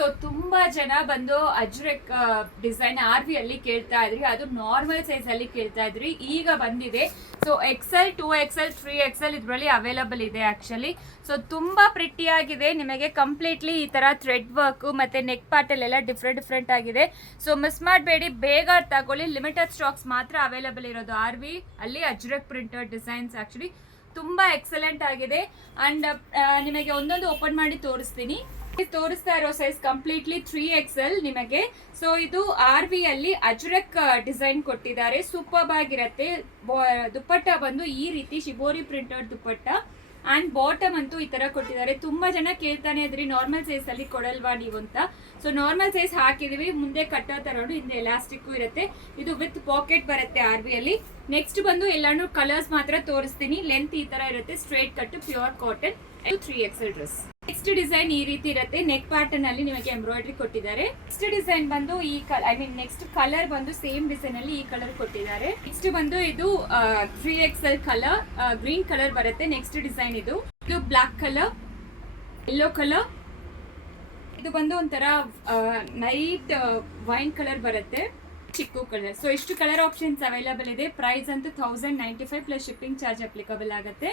So ತುಂಬಾ ಜನ ಬಂದು ಅಜ್ರಕ್ ಡಿಸೈನ್ RV ಅಲ್ಲಿ ಕೇಳ್ತಾ ಇದ್ರಿ, ಅದು ನಾರ್ಮಲ್ ಸೈಜ್ ಅಲ್ಲಿ ಕೇಳ್ತಾ ಇದ್ರಿ. ಈಗ ಬಂದಿದೆ. ಸೊ XL 2XL 3XL ಇದರಲ್ಲಿ ಅವೈಲಬಲ್ ಇದೆ ಆಕ್ಚುಲಿ. ಸೊ ತುಂಬಾ ಪ್ರಿಟಿ ಆಗಿದೆ. ನಿಮಗೆ ಕಂಪ್ಲೀಟ್ಲಿ ಈ ತರ ಥ್ರೆಡ್ ವರ್ಕ್ ಮತ್ತೆ ನೆಕ್ ಪಾರ್ಟ್ ಎಲ್ಲ ಡಿಫ್ರೆಂಟ್ ಆಗಿದೆ. ಸೊ ಮಿಸ್ ಮಾಡಬೇಡಿ, ಬೇಗ ತಗೊಳ್ಳಿ. ಲಿಮಿಟೆಡ್ ಸ್ಟಾಕ್ಸ್ ಮಾತ್ರ ಅವೈಲಬಲ್ ಇರೋದು RV ಅಲ್ಲಿ. ಅಜ್ರಕ್ ಪ್ರಿಂಟೆಡ್ ಡಿಸೈನ್ಸ್ ಆಕ್ಚುಲಿ ತುಂಬಾ ಎಕ್ಸಲೆಂಟ್ ಆಗಿದೆ. ಅಂಡ್ ನಿಮಗೆ ಒಂದೊಂದು ಓಪನ್ ಮಾಡಿ ತೋರಿಸ್ತೀನಿ. ತೋರಿಸ್ತಾ ಇರೋ ಸೈಜ್ ಕಂಪ್ಲೀಟ್ಲಿ 3XL ನಿಮಗೆ. ಸೊ ಇದು RV ಅಲ್ಲಿ ಅಜ್ರಕ್ ಡಿಸೈನ್ ಕೊಟ್ಟಿದ್ದಾರೆ. ಸೂಪರ್ ಆಗಿರತ್ತೆ. ದುಪ್ಪಟ್ಟ ಬಂದು ಈ ರೀತಿ shibori printed dupatta and bottom ಅಂತೂ ಈ ತರ ಕೊಟ್ಟಿದ್ದಾರೆ. ತುಂಬಾ ಜನ ಕೇಳ್ತಾನೆ ಇದ್ರಿ ನಾರ್ಮಲ್ ಸೈಜ್ ಅಲ್ಲಿ ಕೊಡಲ್ವಾ ನೀವು ಅಂತ. ಸೊ ನಾರ್ಮಲ್ ಸೈಜ್ ಹಾಕಿದೀವಿ. ಮುಂದೆ ಕಟ್ಟೋ ತರ ಹಿಂದೆ ಎಲಾಸ್ಟಿಕ್ ಇರುತ್ತೆ. ಇದು ವಿತ್ ಪಾಕೆಟ್ ಬರುತ್ತೆ RV ಅಲ್ಲಿ. ನೆಕ್ಸ್ಟ್ ಬಂದು ಎಲ್ಲಾನು ಕಲರ್ಸ್ ಮಾತ್ರ ತೋರಿಸ್ತೀನಿ. ಲೆಂತ್ ಈ ತರ ಇರುತ್ತೆ, straight cut, pure cotton, 3XL dress. Next design ಈ ರೀತಿ ಇರುತ್ತೆ. ನೆಕ್ ಪ್ಯಾಟರ್ನ್ ಅಲ್ಲಿ ನಿಮಗೆ ಎಂಬ್ರಾಯ್ಡ್ರಿ ಕೊಟ್ಟಿದ್ದಾರೆ. ನೆಕ್ಸ್ಟ್ ಡಿಸೈನ್ ಬಂದು ಈ ನೆಕ್ಸ್ಟ್ ಕಲರ್ ಬಂದು ಸೇಮ್ ಡಿಸೈನ್ ಅಲ್ಲಿ ಈ ಕಲರ್ ಕೊಟ್ಟಿದ್ದಾರೆ. ನೆಕ್ಸ್ಟ್ ಬಂದು ಇದು 3XL ಕಲರ್, ಗ್ರೀನ್ ಕಲರ್ ಬರುತ್ತೆ. ನೆಕ್ಸ್ಟ್ ಡಿಸೈನ್ ಇದು ಬ್ಲಾಕ್ ಕಲರ್, ಯೆಲ್ಲೋ ಕಲರ್, ಇದು ಬಂದು ಒಂಥರ ನೈಟ್ ವೈನ್ ಕಲರ್ ಬರುತ್ತೆ, ಚಿಕ್ಕು ಕಲರ್. ಸೊ ಇಷ್ಟು ಕಲರ್ ಆಪ್ಷನ್ಸ್ ಅವೈಲಬಲ್ ಇದೆ. ಪ್ರೈಸ್ ಅಂತೂ 1095 ಪ್ಲಸ್ ಶಿಪ್ಪಿಂಗ್ ಚಾರ್ಜ್ ಅಪ್ಲಿಕಬಲ್ ಆಗುತ್ತೆ.